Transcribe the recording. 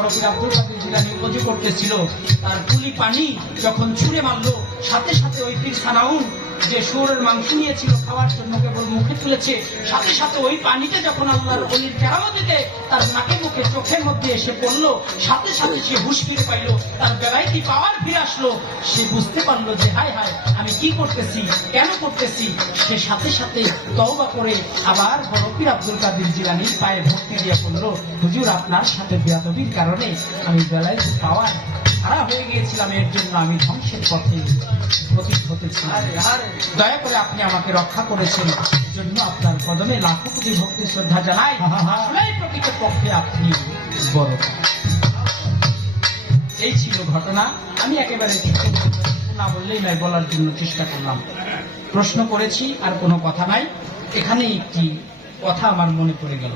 বড় পীর আব্দুল কাদের জিলানী ওযু করতেছিল, তার কুলি পানি যখন ছুঁড়ে মারলো, সাথে সাথে ওই পীর সানাউন যে শুয়োরের মাংস নিয়েছিল খাওয়ার জন্য কেবল মুখে তুলেছে, সাথে সাথে ওই পানিতে যখন আল্লাহর ওলির কেরামতিতে তার নাকে মুখে চোখের মধ্যে এসে পড়লো, সাথে সাথে সে হুঁশ ফিরে পাইলো, তার বেলায় কি পাওয়ার ফিরে আসলো। সে বুঝতে পারলো যে হায় হায় আমি কি করতেছি, কেন করতেছি। সে সাথে সাথে তওবা করে আবার বড় পীর আব্দুল কাদের জিলানীর পায়ে ভক্তি দিয়ে বলল, হুজুর আপনার সাথে বেয়াদবির কারণে আমি বেলায় পাওয়ার হারা হয়ে গিয়েছিলাম, এর জন্য আমি ধ্বংসের পথে পতিত হতেছিলাম। দয়া করে আপনি আমাকে রক্ষা করেছেন, জন্য আপনার কদমে লাখো কোটি ভক্তি শ্রদ্ধা জানাই। আসলেই প্রকৃত পক্ষে আপনি বড়। এই ছিল ঘটনা। আমি একেবারে না বললেই নাই, বলার জন্য চেষ্টা করলাম। প্রশ্ন করেছি, আর কোনো কথা নাই। এখানে একটি কথা আমার মনে পড়ে গেল।